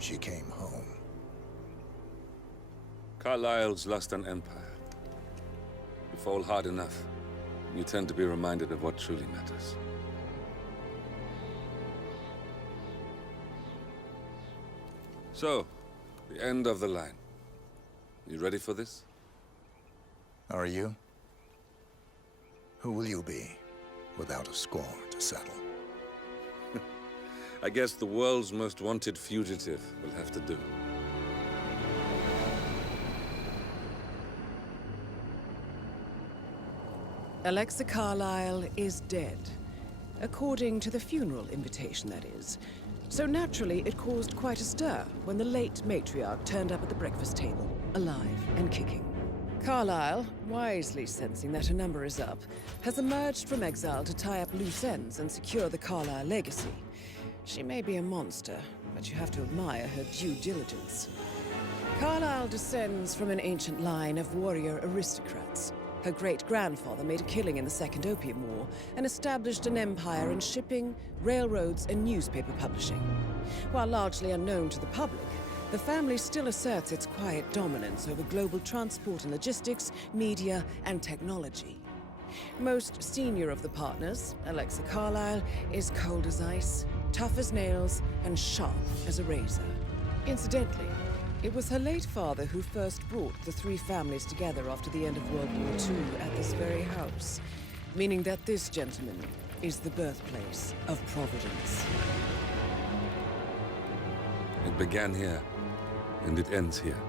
she came home. Carlyle's lost an empire. You fall hard enough, you tend to be reminded of what truly matters. So, the end of the line. You ready for this? Are you? Who will you be, without a score to settle? I guess the world's most wanted fugitive will have to do. Alexa Carlyle is dead. According to the funeral invitation, that is. So naturally, it caused quite a stir when the late matriarch turned up at the breakfast table, alive and kicking. Carlyle, wisely sensing that her number is up, has emerged from exile to tie up loose ends and secure the Carlyle legacy. She may be a monster, but you have to admire her due diligence. Carlyle descends from an ancient line of warrior aristocrats. Her great-grandfather made a killing in the Second Opium War and established an empire in shipping, railroads, and newspaper publishing. While largely unknown to the public, the family still asserts its quiet dominance over global transport and logistics, media, and technology. Most senior of the partners, Alexa Carlyle, is cold as ice, tough as nails, and sharp as a razor. Incidentally, it was her late father who first brought the three families together after the end of World War II at this very house, meaning that this gentleman is the birthplace of Providence. It began here, and it ends here.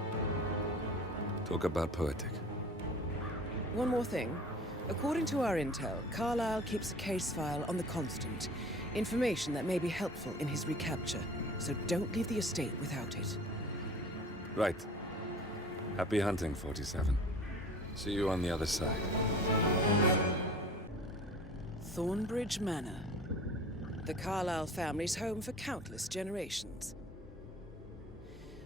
Talk about poetic. One more thing. According to our intel, Carlyle keeps a case file on the Constant. Information that may be helpful in his recapture, so don't leave the estate without it. Right. Happy hunting, 47. See you on the other side. Thornbridge Manor. The Carlyle family's home for countless generations.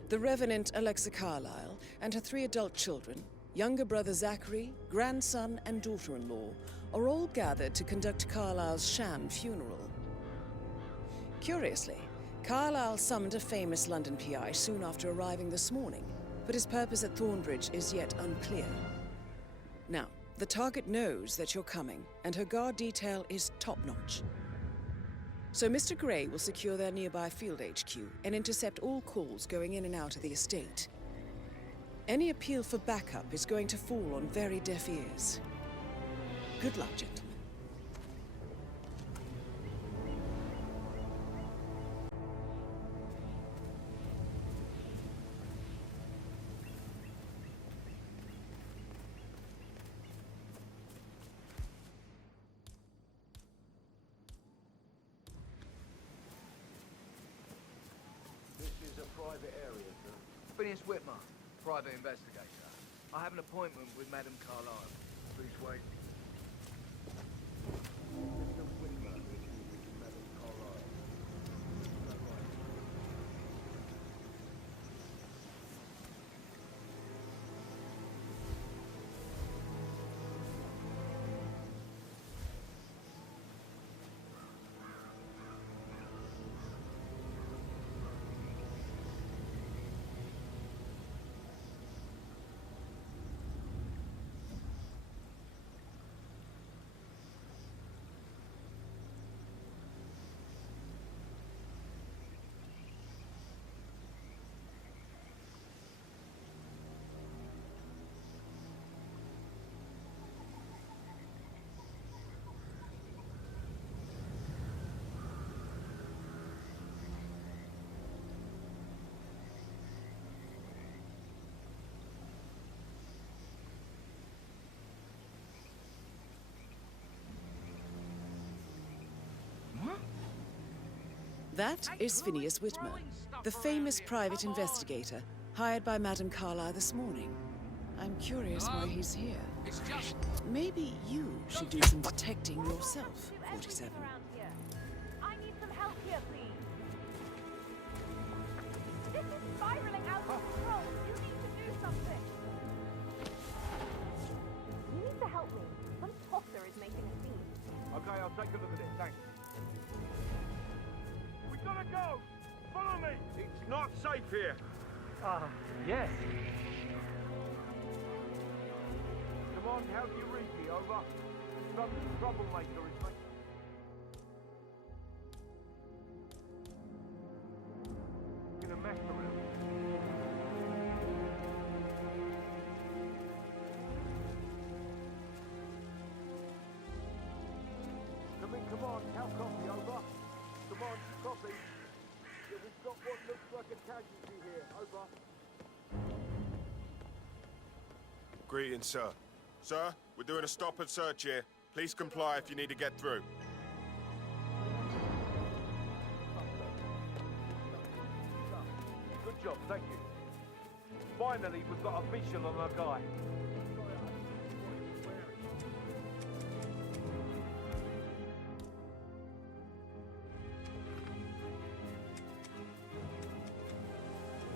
The Revenant Alexa Carlyle and her 3 adult children, younger brother Zachary, grandson, and daughter-in-law, are all gathered to conduct Carlyle's sham funeral. Curiously, Carlyle summoned a famous London PI soon after arriving this morning, but his purpose at Thornbridge is yet unclear. Now, the target knows that you're coming, and her guard detail is top-notch. So Mr. Gray will secure their nearby field HQ and intercept all calls going in and out of the estate. Any appeal for backup is going to fall on very deaf ears. Good luck, gentlemen. Phineas Whitmer, private investigator. I have an appointment with Madame Carlyle. Please wait. Mr. Whitmer, Madame Carlyle. That is Phineas Whitmer, the famous private investigator hired by Madame Carlyle this morning. I'm curious why he's here. Maybe you should do some detecting yourself, 47. I need some help here, please. This is spiraling out of control. You need to do something. You need to help me. Some tosser is making a scene. Okay, I'll take a look at it. Thanks. We gotta go! follow me! It's not safe here. Yes. Come on, how do you read me? Over. Some troublemaker is making... a mess around. Come on, cow coffee, over. Come on, coffee. Yeah, we've got what looks like a casualty here, over. Greetings, sir. Sir, we're doing a stop and search here. Please comply if you need to get through. Good job, thank you. Finally, we've got a visual on our guy.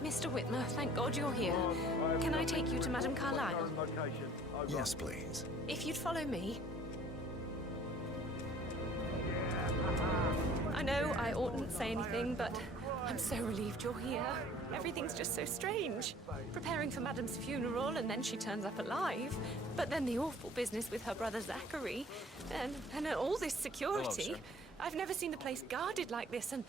Mr. Whitmer, thank God you're here. Can I take you to Madame Carlyle? Yes, please. If you'd follow me. I know I oughtn't say anything, but I'm so relieved you're here. Everything's just so strange. Preparing for Madame's funeral, and then she turns up alive. But then the awful business with her brother Zachary. And all this security. Hello, sir. I've never seen the place guarded like this, and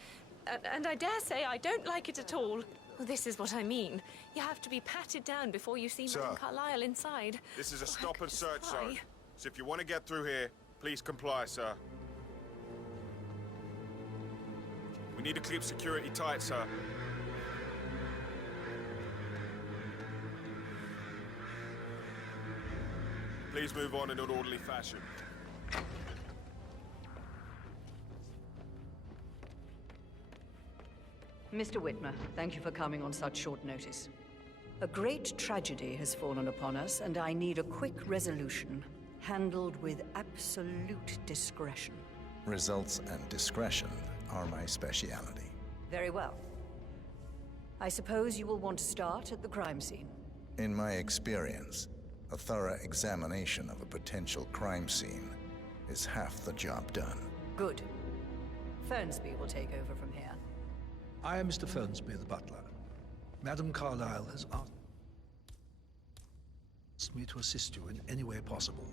I dare say I don't like it at all. Well, this is what I mean. You have to be patted down before you see Madame Carlyle inside. This is a Oh, I stop could and search just cry. zone. So if you want to get through here, please comply, sir. We need to keep security tight, sir. Please move on in an orderly fashion. Mr. Whitmer, thank you for coming on such short notice. A great tragedy has fallen upon us, and I need a quick resolution, handled with absolute discretion. Results and discretion are my speciality. Very well. I suppose you will want to start at the crime scene. In my experience, a thorough examination of a potential crime scene is half the job done. Good. Fernsby will take over from here. I am Mr. Fernsby, the butler. Madame Carlyle has asked me to assist you in any way possible.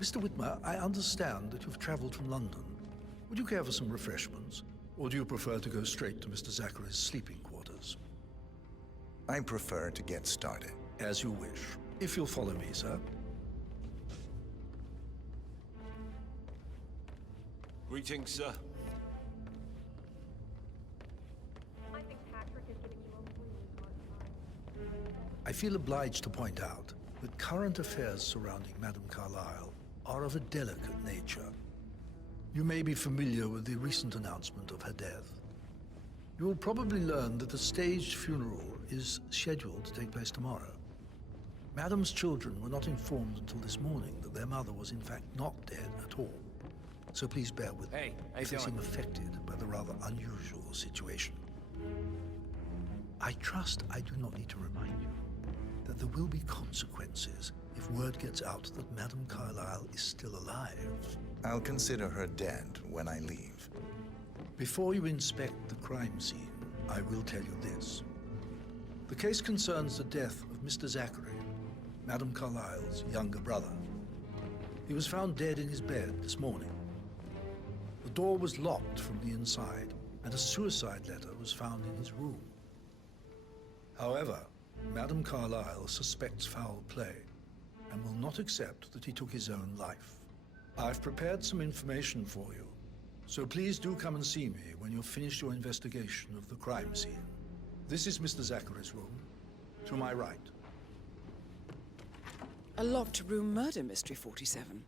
Mr. Whitmer, I understand that you've traveled from London. Would you care for some refreshments? Or do you prefer to go straight to Mr. Zachary's sleeping quarters? I prefer to get started. As you wish. If you'll follow me, sir. Greetings, sir. I think Patrick is giving you a really hard time. I feel obliged to point out that current affairs surrounding Madame Carlyle are of a delicate nature. You may be familiar with the recent announcement of her death. You will probably learn that the staged funeral is scheduled to take place tomorrow. Madame's children were not informed until this morning that their mother was in fact not dead at all. So please bear with me if they seem affected by the rather unusual situation. I trust I do not need to remind you that there will be consequences if word gets out that Madame Carlyle is still alive. I'll consider her dead when I leave. Before you inspect the crime scene, I will tell you this. The case concerns the death of Mr. Zachary, Madame Carlyle's younger brother. He was found dead in his bed this morning. The door was locked from the inside, and a suicide letter was found in his room. However, Madame Carlyle suspects foul play and will not accept that he took his own life. I've prepared some information for you, so please do come and see me when you've finished your investigation of the crime scene. This is Mr. Zachary's room, to my right. A locked room murder mystery, 47.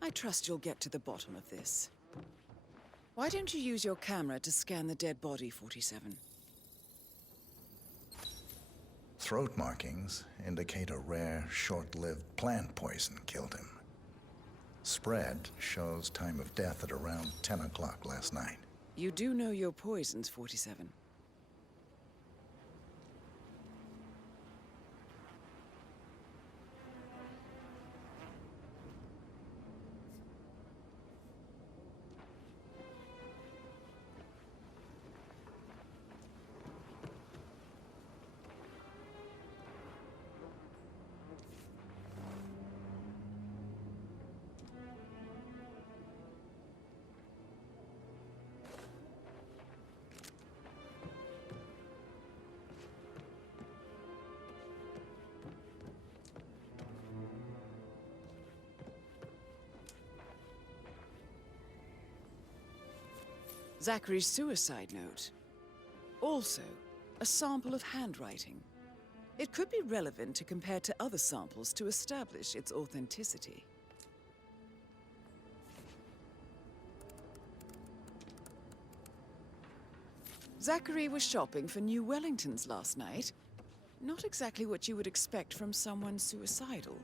I trust you'll get to the bottom of this. Why don't you use your camera to scan the dead body, 47? Throat markings indicate a rare, short-lived plant poison killed him. Spread shows time of death at around 10 o'clock last night. You do know your poisons, 47. Zachary's suicide note. Also, a sample of handwriting. It could be relevant to compare to other samples to establish its authenticity. Zachary was shopping for new Wellingtons last night. Not exactly what you would expect from someone suicidal.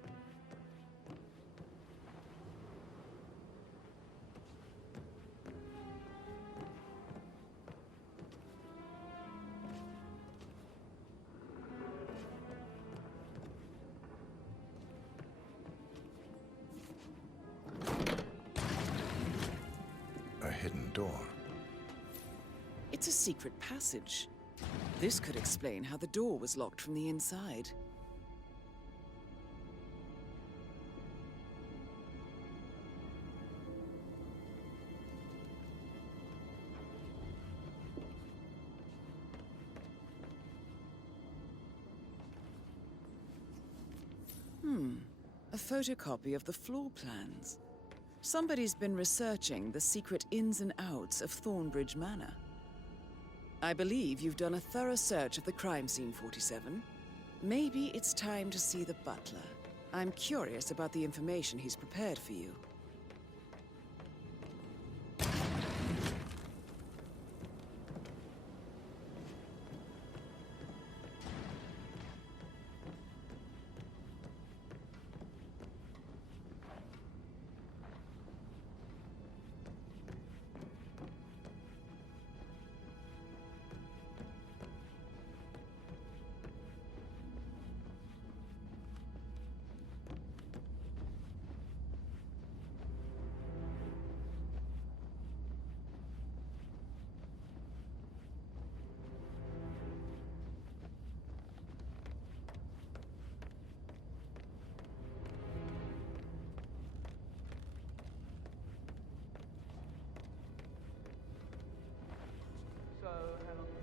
A hidden door. It's a secret passage. This could explain how the door was locked from the inside. A photocopy of the floor plans. Somebody's been researching the secret ins and outs of Thornbridge Manor. I believe you've done a thorough search of the crime scene, 47. Maybe it's time to see the butler. I'm curious about the information he's prepared for you.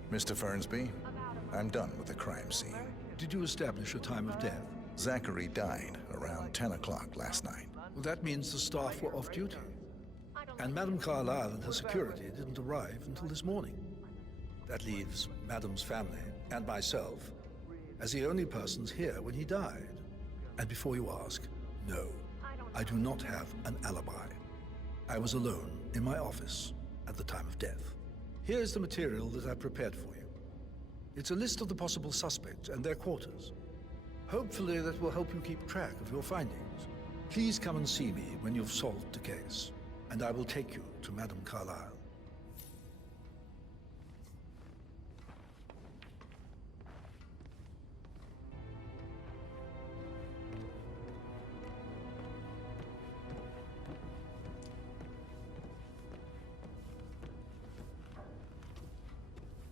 Mr. Fernsby, I'm done with the crime scene. Did you establish a time of death? Zachary died around 10 o'clock last night. Well, that means the staff were off duty. And Madame Carlyle and her security didn't arrive until this morning. That leaves Madame's family and myself as the only persons here when he died. And before you ask, no, I do not have an alibi. I was alone in my office at the time of death. Here's the material that I prepared for you. It's a list of the possible suspects and their quarters. Hopefully that will help you keep track of your findings. Please come and see me when you've solved the case, and I will take you to Madame Carlyle.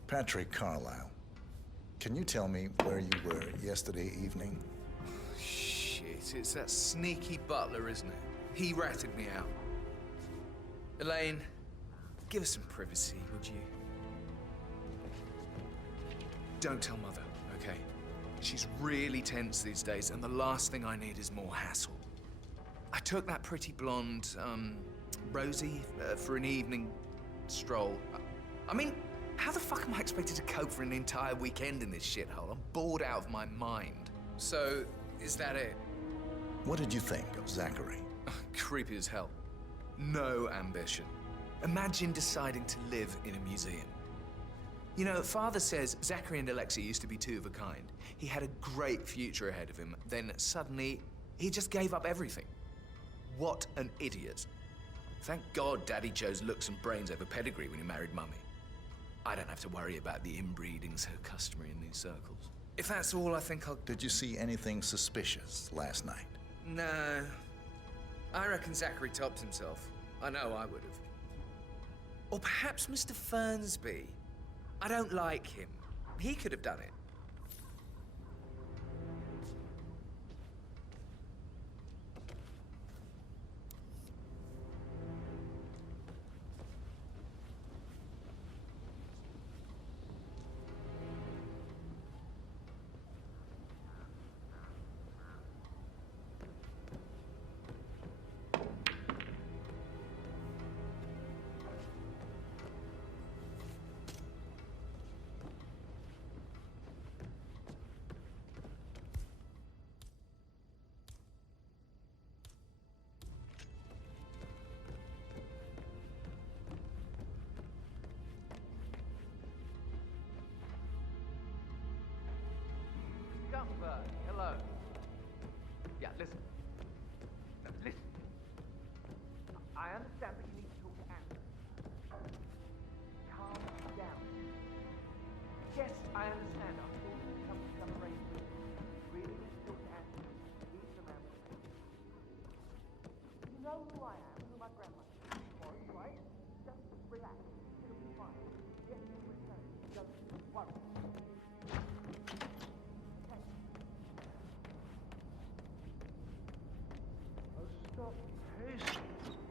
Patrick Carlyle, can you tell me where you were yesterday evening? Shit, it's that sneaky butler, isn't it? He ratted me out. Elaine, give us some privacy, would you? Don't tell Mother, okay? She's really tense these days, and the last thing I need is more hassle. I took that pretty blonde, Rosie, for an evening stroll. I mean, how the fuck am I expected to cope for an entire weekend in this shithole? I'm bored out of my mind. So, is that it? What did you think of Zachary? Creepy as hell. No ambition. Imagine deciding to live in a museum. You know, Father says Zachary and Alexei used to be two of a kind. He had a great future ahead of him, then suddenly, he just gave up everything. What an idiot. Thank God Daddy chose looks and brains over pedigree when he married Mummy. I don't have to worry about the inbreeding so customary in these circles. If that's all, I think I'll... Did you see anything suspicious last night? No. I reckon Zachary topped himself. I know I would have. Or perhaps Mr. Fernsby. I don't like him. He could have done it.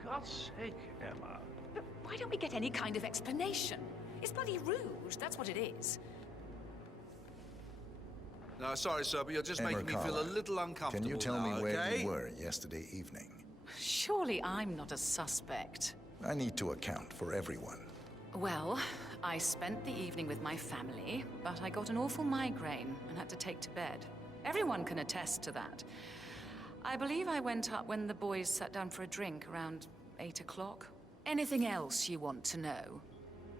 God's sake, Emma. But why don't we get any kind of explanation? It's bloody rude, that's what it is. No, sorry, sir, but you're just Emma making me feel a Carlyle, little uncomfortable. Can you tell me now, where okay? you were yesterday evening? Surely I'm not a suspect. I need to account for everyone. Well, I spent the evening with my family, but I got an awful migraine and had to take to bed. Everyone can attest to that. I believe I went up when the boys sat down for a drink around 8 o'clock. Anything else you want to know?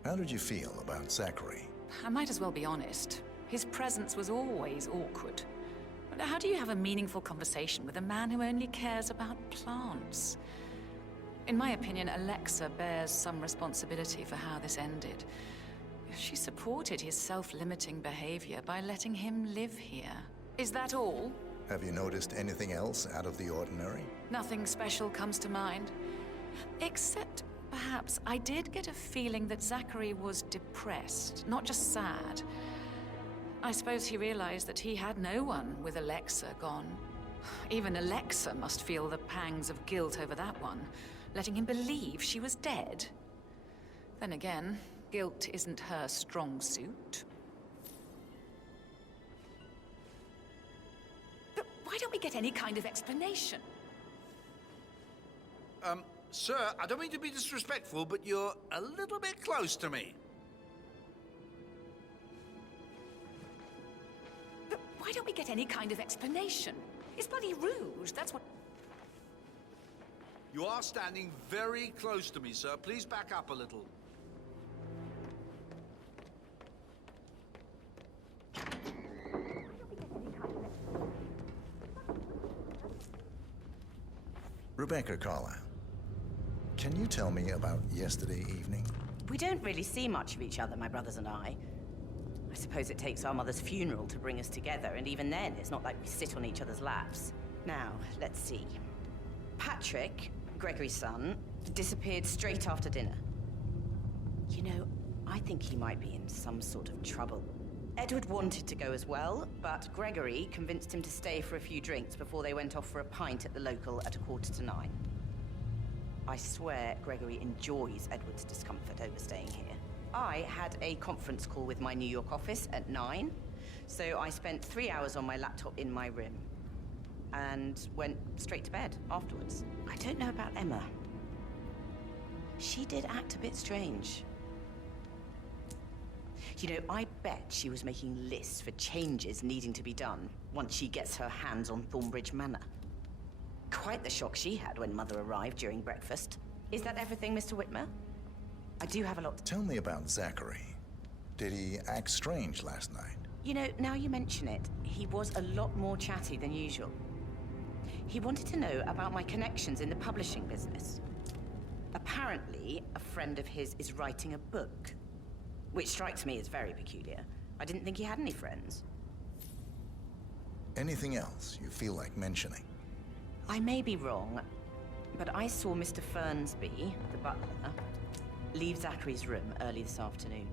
How did you feel about Zachary? I might as well be honest. His presence was always awkward. But how do you have a meaningful conversation with a man who only cares about plants? In my opinion, Alexa bears some responsibility for how this ended. She supported his self-limiting behavior by letting him live here. Is that all? Have you noticed anything else out of the ordinary? Nothing special comes to mind. Except, perhaps, I did get a feeling that Zachary was depressed, not just sad. I suppose he realized that he had no one with Alexa gone. Even Alexa must feel the pangs of guilt over that one, letting him believe she was dead. Then again, guilt isn't her strong suit. But why don't we get any kind of explanation? Sir, I don't mean to be disrespectful, but you're a little bit close to me. But why don't we get any kind of explanation? It's bloody rude, that's what... You are standing very close to me, sir. Please back up a little. Rebecca Carlyle, can you tell me about yesterday evening? We don't really see much of each other, my brothers and I. I suppose it takes our mother's funeral to bring us together, and even then, it's not like we sit on each other's laps. Now, let's see. Patrick, Gregory's son, disappeared straight after dinner. You know, I think he might be in some sort of trouble. Edward wanted to go as well, but Gregory convinced him to stay for a few drinks before they went off for a pint at the local at 8:45. I swear Gregory enjoys Edward's discomfort over staying here. I had a conference call with my New York office at 9, so I spent 3 hours on my laptop in my room and went straight to bed afterwards. I don't know about Emma. She did act a bit strange. You know, I bet she was making lists for changes needing to be done once she gets her hands on Thornbridge Manor. Quite the shock she had when Mother arrived during breakfast. Is that everything, Mr. Whitmer? I do have a lot to... Tell me about Zachary. Did he act strange last night? You know, now you mention it, he was a lot more chatty than usual. He wanted to know about my connections in the publishing business. Apparently, a friend of his is writing a book, which strikes me as very peculiar. I didn't think he had any friends. Anything else you feel like mentioning? I may be wrong, but I saw Mr. Fernsby, the butler, leave Zachary's room early this afternoon.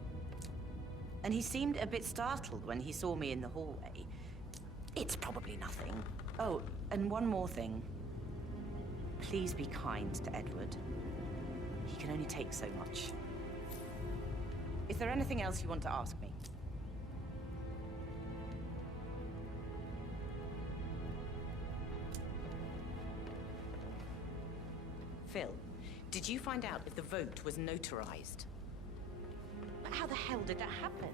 And he seemed a bit startled when he saw me in the hallway. It's probably nothing. Oh, and one more thing. Please be kind to Edward. He can only take so much. Is there anything else you want to ask me? Phil, did you find out if the vote was notarized? But how the hell did that happen?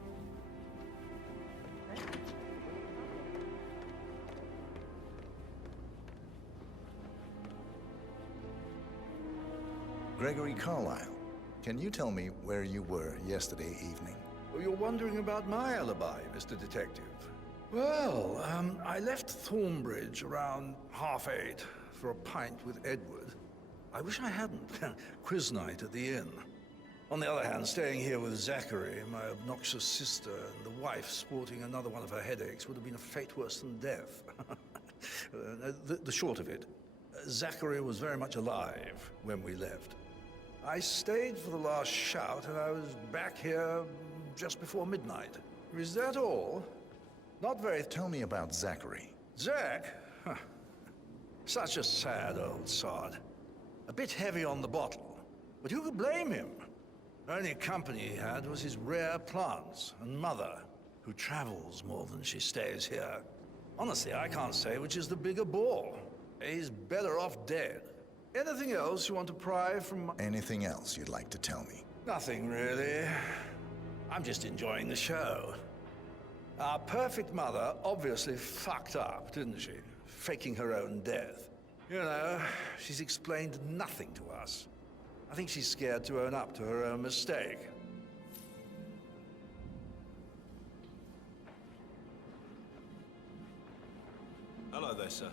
Gregory Carlyle, can you tell me where you were yesterday evening? Oh, you're wondering about my alibi, Mr. Detective. Well, I left Thornbridge around 8:30 for a pint with Edward. I wish I hadn't. Quiz night at the inn. On the other hand, staying here with Zachary, my obnoxious sister, and the wife sporting another one of her headaches would have been a fate worse than death. The short of it, Zachary was very much alive when we left. I stayed for the last shout, and I was back here just before midnight. Is that all? Not very... Tell me about Zachary. Zach? Huh. Such a sad old sod. A bit heavy on the bottle, but who could blame him? The only company he had was his rare plants and mother, who travels more than she stays here. Honestly, I can't say which is the bigger bore. He's better off dead. Anything else you want to pry from... Anything else you'd like to tell me? Nothing, really. I'm just enjoying the show. Our perfect mother obviously fucked up, didn't she? Faking her own death. You know, she's explained nothing to us. I think she's scared to own up to her own mistake. Hello there, sir.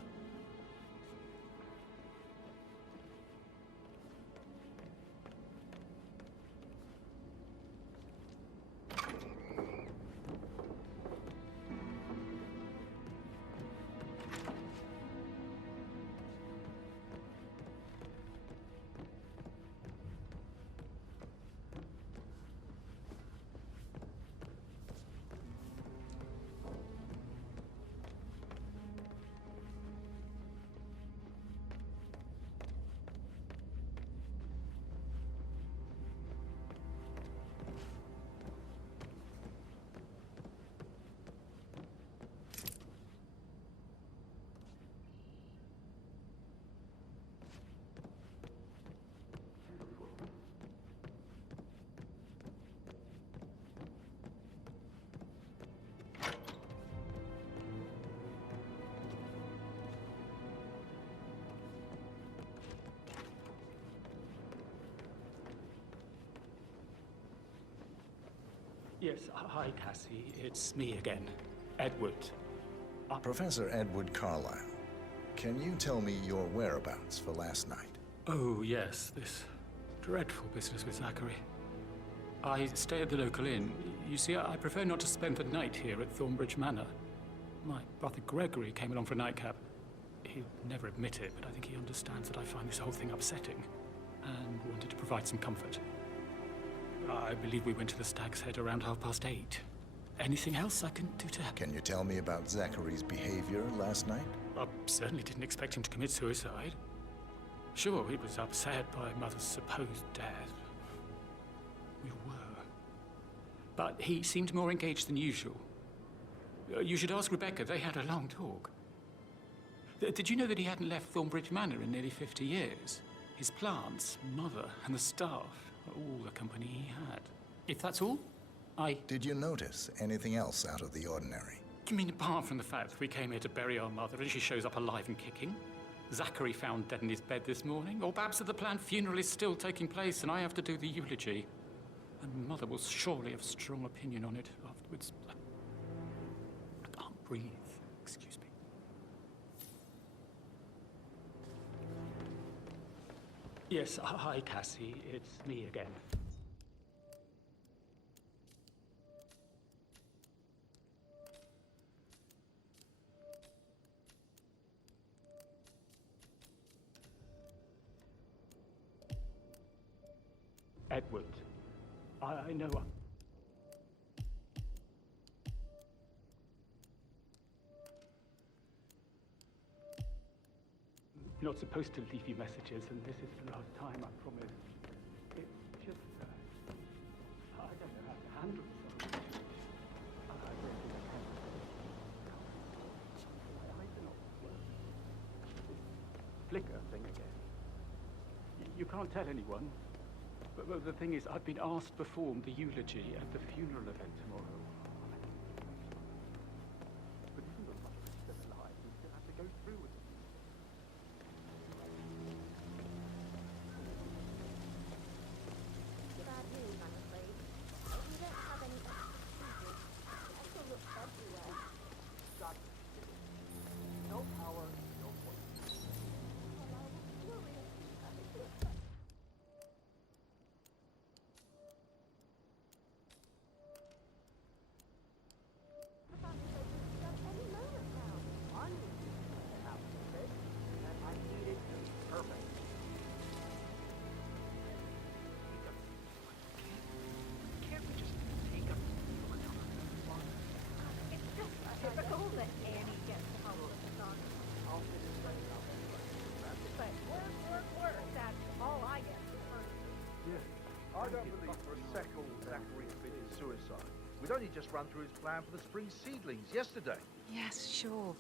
Yes, hi, Cassie. It's me again, Edward. Professor Edward Carlyle, can you tell me your whereabouts for last night? Oh, yes, this dreadful business with Zachary. I stay at the local inn. You see, I prefer not to spend the night here at Thornbridge Manor. My brother Gregory came along for a nightcap. He'll never admit it, but I think he understands that I find this whole thing upsetting and wanted to provide some comfort. I believe we went to the Stag's Head around 8:30. Anything else I can do to help? Can you tell me about Zachary's behavior last night? I certainly didn't expect him to commit suicide. Sure, he was upset by Mother's supposed death. We were. But he seemed more engaged than usual. You should ask Rebecca. They had a long talk. Did you know that he hadn't left Thornbridge Manor in nearly 50 years? His plants, Mother, and the staff, all the company he had. If that's all, Did you notice anything else out of the ordinary? You mean apart from the fact that we came here to bury our mother and she shows up alive and kicking? Zachary found dead in his bed this morning? Or perhaps that the planned funeral is still taking place and I have to do the eulogy? And Mother will surely have a strong opinion on it afterwards. I can't breathe. Excuse me. Yes, hi, Cassie. It's me again. Edward, I know I'm not supposed to leave you messages, and this is the last time, I promise. It's just, I don't know how to handle something. I really don't know. My eyes are not working. This flicker thing again. You can't tell anyone. But the thing is, I've been asked to perform the eulogy at the funeral event tomorrow. But isn't the mother still alive? We still have to go through with it. Bad news, I'm afraid. We don't have any procedures. I still look everywhere. Got it. No power, no voice. Well, I was furious. I don't believe for a second Zachary committed suicide. We'd only just run through his plan for the spring seedlings yesterday. Yes, sure.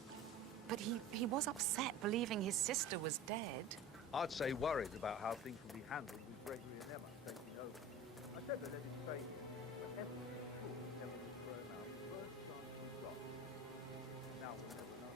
But he was upset believing his sister was dead. I'd say worried about how things would be handled with Gregory and Emma taking over. I said they let him stay here, but Emma was sure Emma would throw him out the first chance we got. Now we'll never know.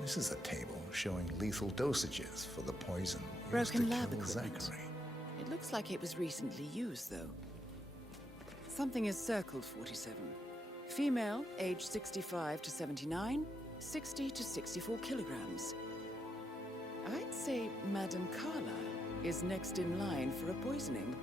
This is a table showing lethal dosages for the poison used Broken to lab kill equipment. Zachary. It looks like it was recently used, though. Something is circled 47. Female, age 65 to 79, 60 to 64 kilograms. I'd say Madame Carlyle is next in line for a poisoning.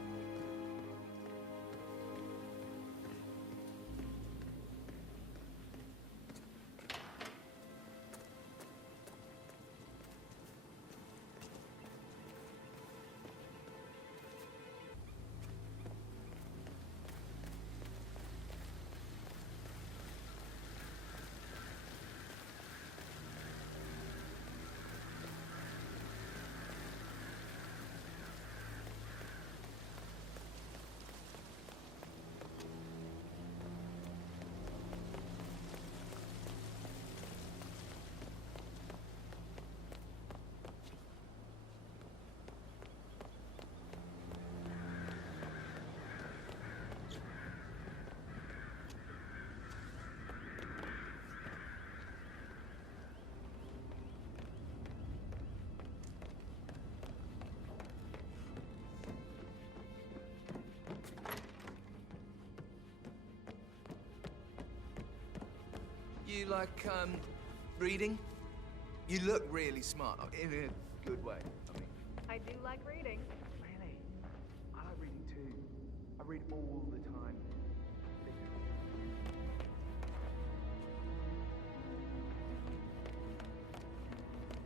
You like, reading? You look really smart, in a good way, I mean. I do like reading. Really? I like reading too. I read all the time.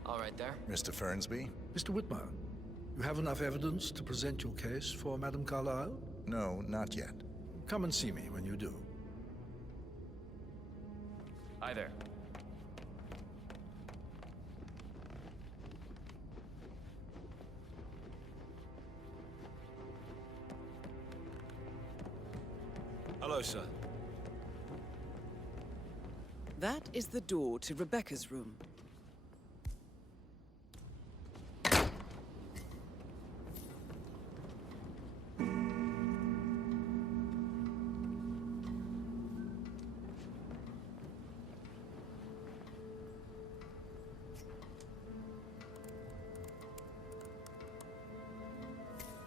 All right there. Mr. Fernsby? Mr. Whitmer, you have enough evidence to present your case for Madame Carlyle? No, not yet. Come and see me when you do. Hi there. Hello, sir. That is the door to Rebecca's room.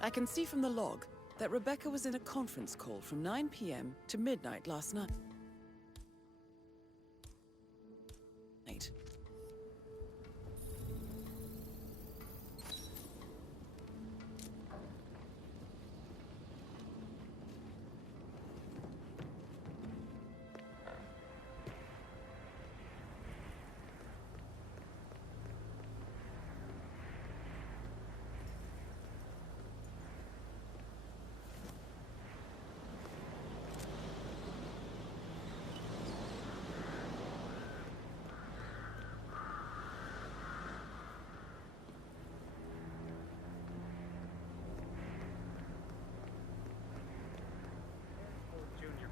I can see from the log that Rebecca was in a conference call from 9 p.m. to midnight last night.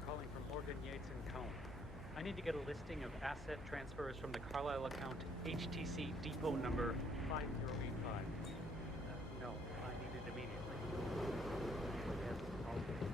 Calling from Morgan, Yates & Cohn. I need to get a listing of asset transfers from the Carlyle account, HTC depot number 5085. No, I need it immediately. Yes, okay.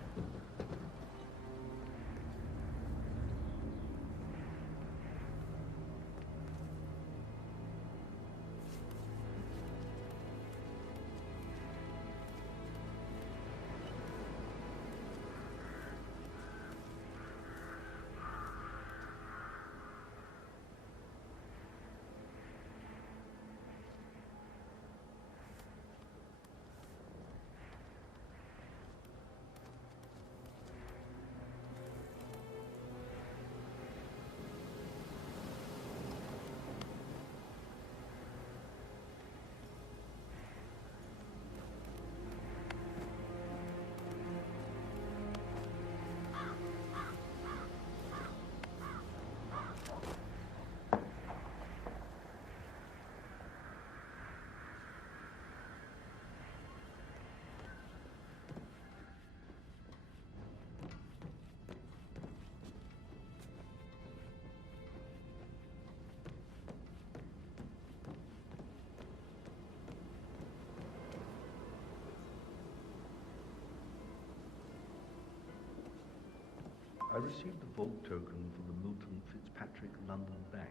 received a vault token from the Milton Fitzpatrick London Bank.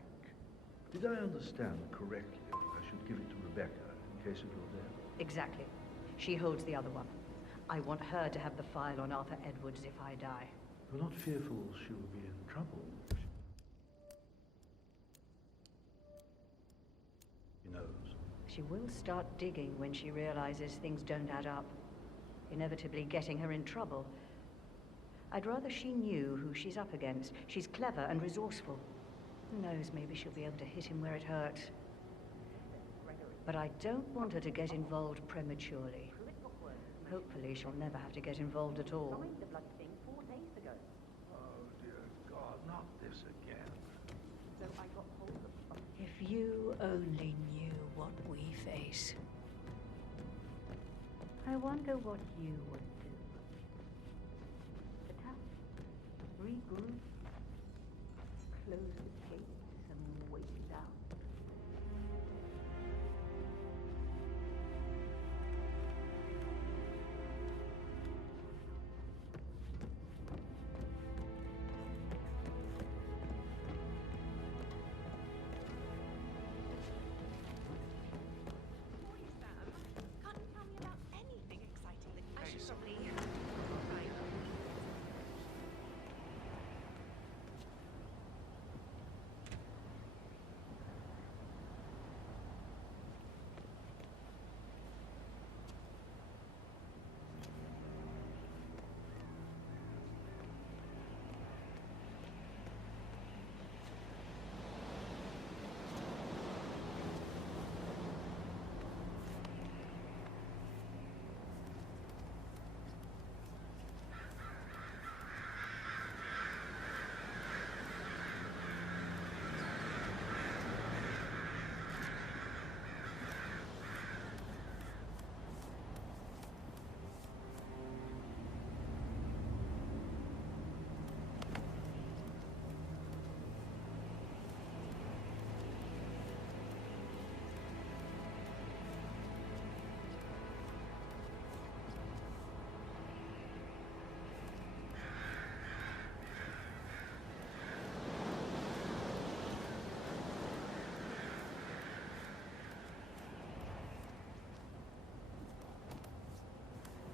Did I understand correctly that I should give it to Rebecca in case of your death? Exactly. She holds the other one. I want her to have the file on Arthur Edwards if I die. You're not fearful she will be in trouble? He knows. She will start digging when she realizes things don't add up, inevitably getting her in trouble. I'd rather she knew who she's up against. She's clever and resourceful. Who knows, maybe she'll be able to hit him where it hurts. But I don't want her to get involved prematurely. Hopefully she'll never have to get involved at all. Oh, dear God, not this again. If you only knew what we face. I wonder what you would do. Attack, regroup, close the gates and wait it out.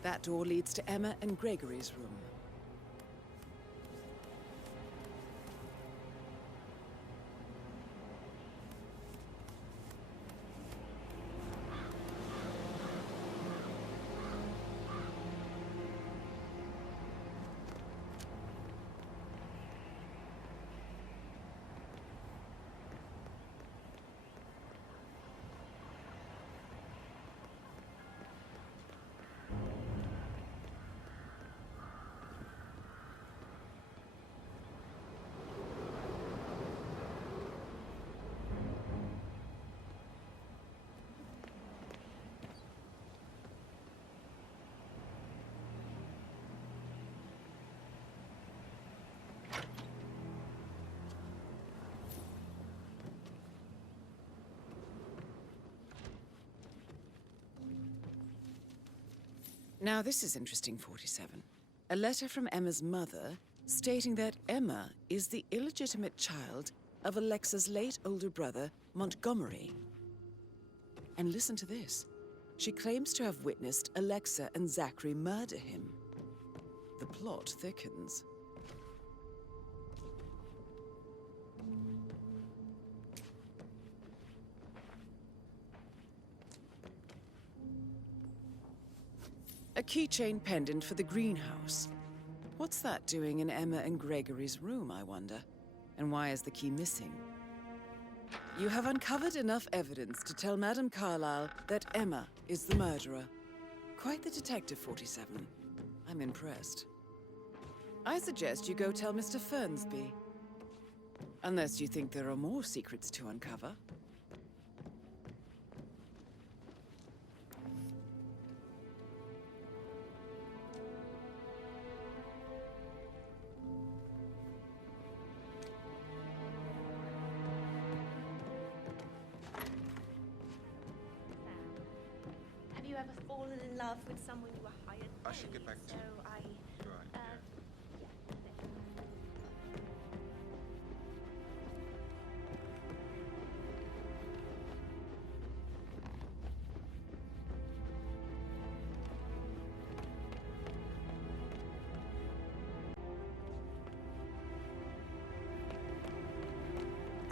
That door leads to Emma and Gregory's room. Now this is interesting, 47. A letter from Emma's mother stating that Emma is the illegitimate child of Alexa's late older brother, Montgomery. And listen to this. She claims to have witnessed Alexa and Zachary murder him. The plot thickens. A keychain pendant for the greenhouse. What's that doing in Emma and Gregory's room, I wonder? And why is the key missing? You have uncovered enough evidence to tell Madame Carlyle that Emma is the murderer. Quite the detective, 47. I'm impressed. I suggest you go tell Mr. Fernsby. Unless you think there are more secrets to uncover. Have you ever fallen in love with someone you were hired? I should get back to so you. I, Right,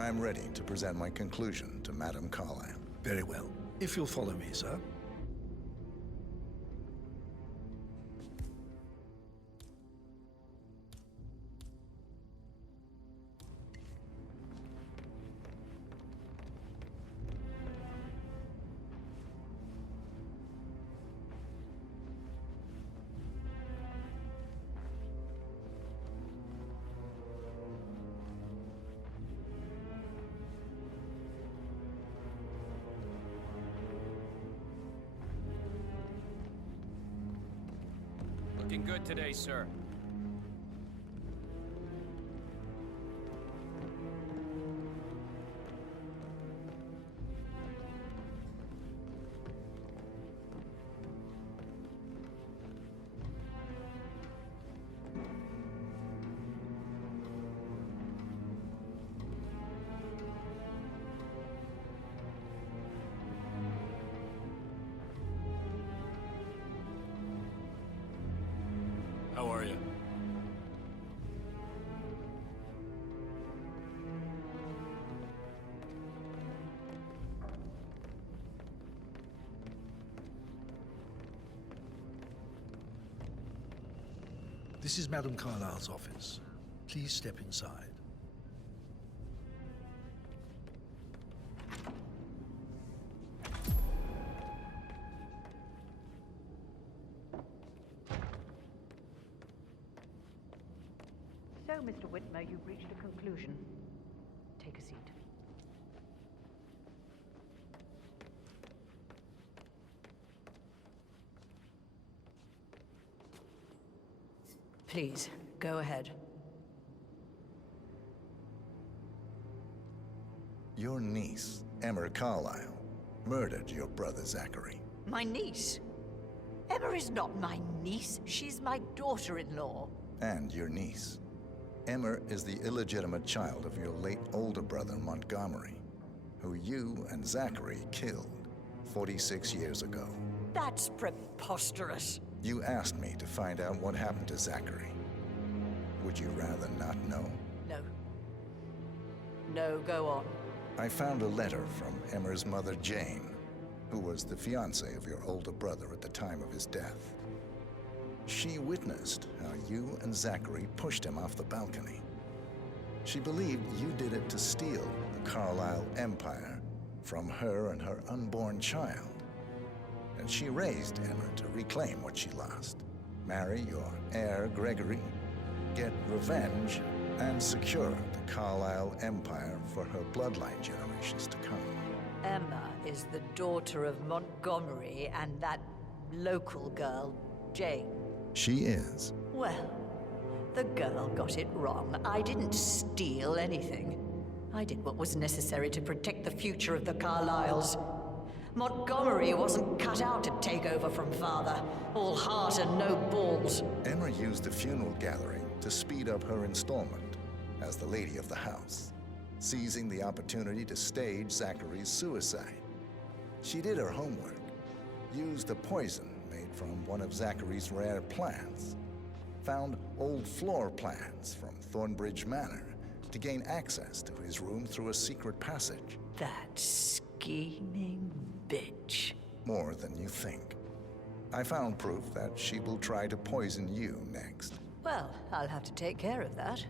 I'm ready to present my conclusion to Madame Carlyle. Very well. If you'll follow me, sir. Looking good today, sir. How are you? This is Madame Carlyle's office. Please step inside. So, Mr. Whitmer, you've reached a conclusion. Take a seat. Please, go ahead. Your niece, Emma Carlyle, murdered your brother Zachary. My niece? Emma is not my niece. She's my daughter-in-law. And your niece. Emma is the illegitimate child of your late older brother Montgomery, who you and Zachary killed 46 years ago. That's preposterous. You asked me to find out what happened to Zachary. Would you rather not know? No. No, go on. I found a letter from Emma's mother, Jane, who was the fiancée of your older brother at the time of his death. She witnessed how you and Zachary pushed him off the balcony. She believed you did it to steal the Carlyle empire from her and her unborn child. And she raised Emma to reclaim what she lost. Marry your heir, Gregory, get revenge, and secure the Carlyle empire for her bloodline generations to come. Emma is the daughter of Montgomery and that local girl, Jane. She is. Well, the girl got it wrong. I didn't steal anything. I did what was necessary to protect the future of the Carlyles. Montgomery wasn't cut out to take over from father. All heart and no balls. Emma used the funeral gathering to speed up her installment as the lady of the house, seizing the opportunity to stage Zachary's suicide. She did her homework, used a poison made from one of Zachary's rare plants, found old floor plans from Thornbridge Manor to gain access to his room through a secret passage. That scheming bitch. More than you think. I found proof that she will try to poison you next. Well, I'll have to take care of that.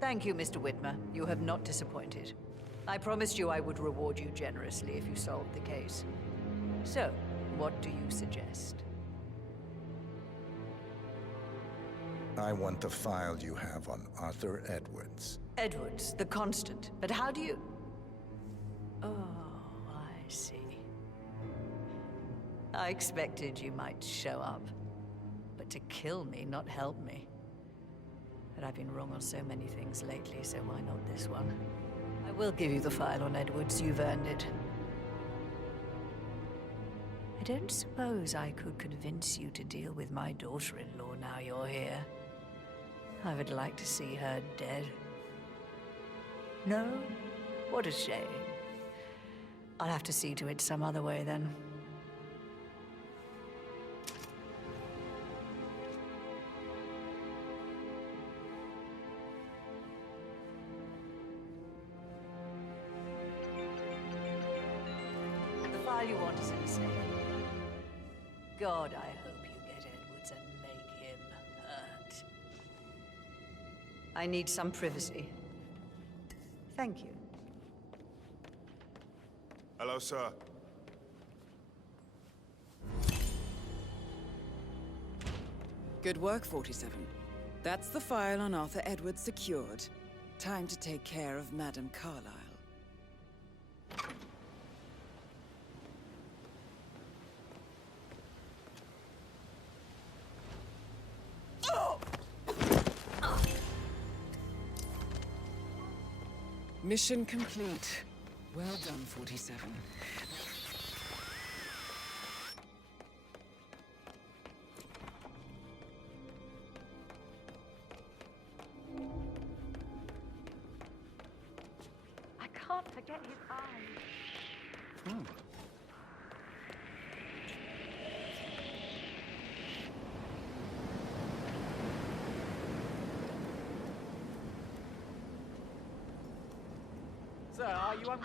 Thank you, Mr. Whitmer. You have not disappointed. I promised you I would reward you generously if you solved the case. So, what do you suggest? I want the file you have on Arthur Edwards. Edwards, the constant. But how do you... Oh, I see. I expected you might show up. But to kill me, not help me. But I've been wrong on so many things lately, so why not this one? I will give you the file on Edwards. You've earned it. I don't suppose I could convince you to deal with my daughter-in-law now you're here. I would like to see her dead. No? What a shame. I'll have to see to it some other way then. All you want is insane. God, I hope you get Edwards and make him hurt. I need some privacy. Thank you. Hello, sir. Good work, 47. That's the file on Arthur Edwards secured. Time to take care of Madame Carlyle. Mission complete. Well done, 47. I can't forget his eyes. Sir, are you unwell?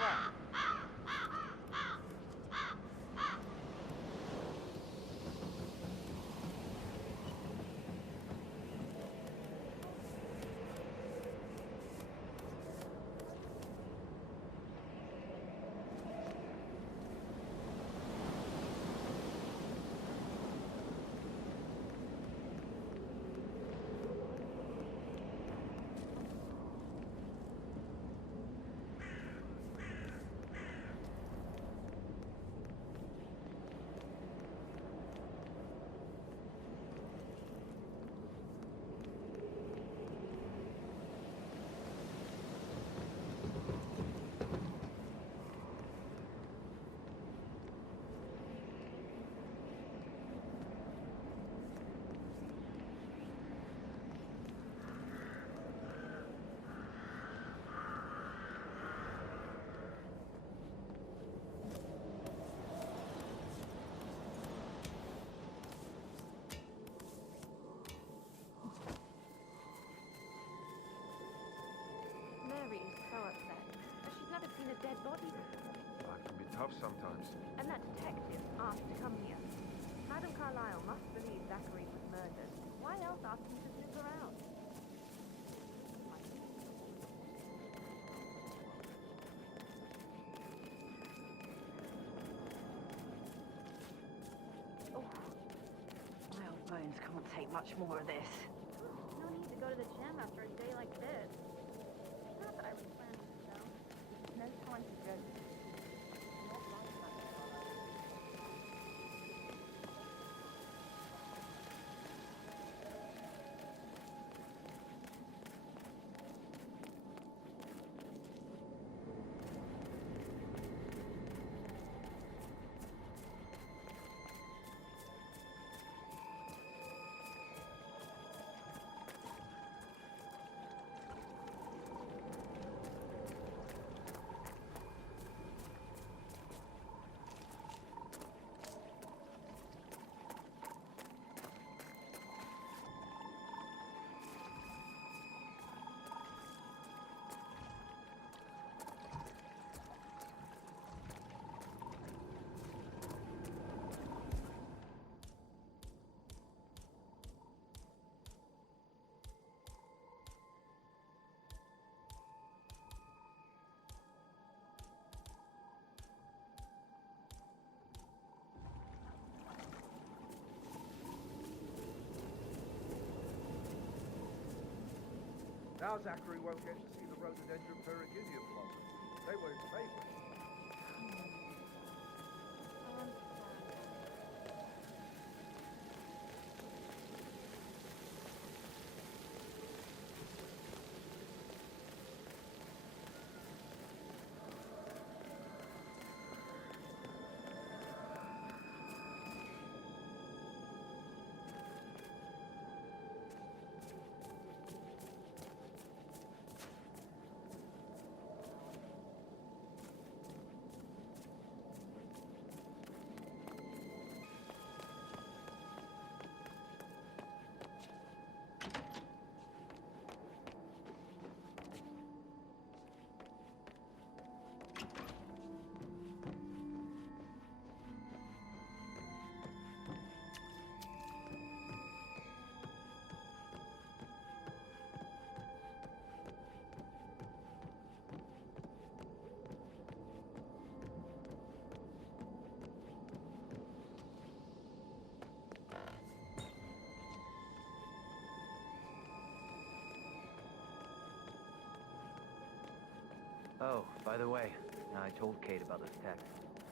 Mary is so upset. She's never seen a dead body before. Life can be tough sometimes. And that detective asked to come here. Madame Carlyle must believe Zachary was murdered. Why else ask him to snoop around? Oh. My old bones can't take much more of this. No need to go to the gym after a day like this. Not that I was planning to go. No time to go. Not like Madame Carlyle. Now Zachary won't get to see the rhododendron periginium blossom. They were his favourite. Oh, by the way, I told Kate about this text.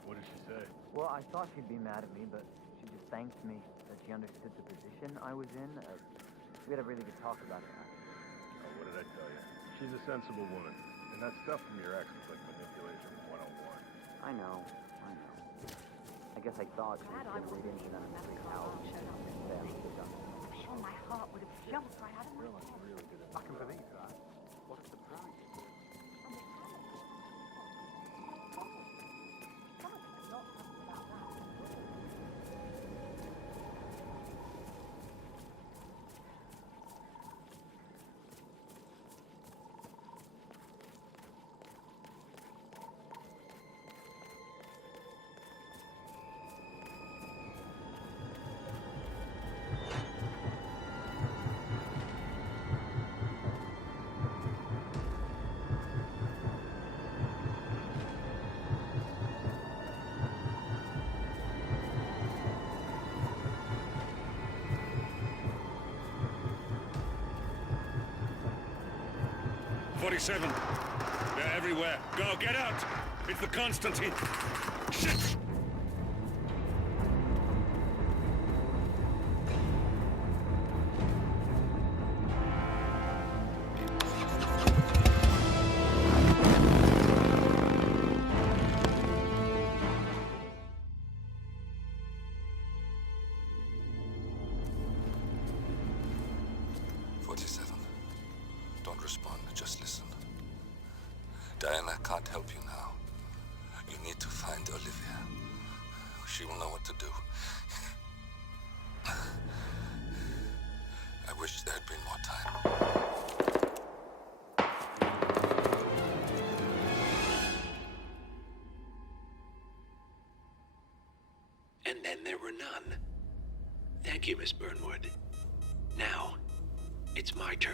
What did she say? Well, I thought she'd be mad at me, but she just thanked me that she understood the position I was in. We had a really good talk about it. Oh, what did I tell you? She's a sensible woman. And that stuff from your ex was like manipulation 101. I know. I guess I thought she was going to read into that how she failed to done. I'm sure my heart would have jumped right out of my head. Really good at fucking believe that. What a surprise. '47. They're everywhere. Go, get out! It's the Constantine. Shit! Don't respond, just listen. Diana can't help you now. You need to find Olivia. She will know what to do. I wish there had been more time. And then there were none. Thank you, Miss Burnwood. Now, it's my turn.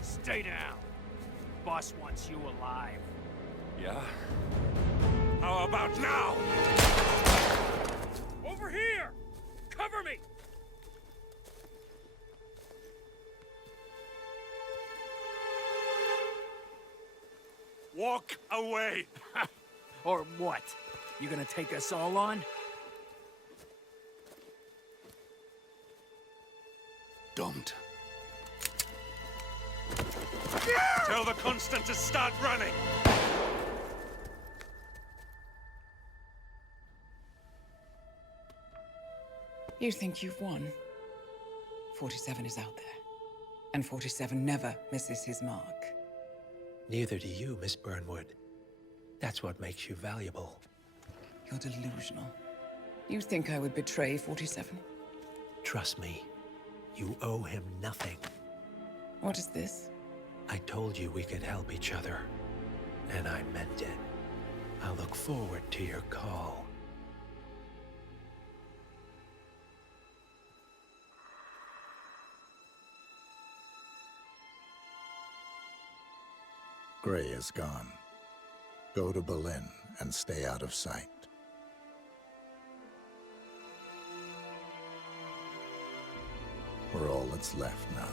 Stay down. Boss wants you alive. Yeah? How about now? Over here! Cover me! Walk away! Or what? You gonna take us all on? Don't. Tell the Constant to start running! You think you've won? 47 is out there. And 47 never misses his mark. Neither do you, Miss Burnwood. That's what makes you valuable. You're delusional. You think I would betray 47? Trust me, you owe him nothing. What is this? I told you we could help each other, and I meant it. I'll look forward to your call. Gray is gone. Go to Berlin and stay out of sight. We're all that's left now.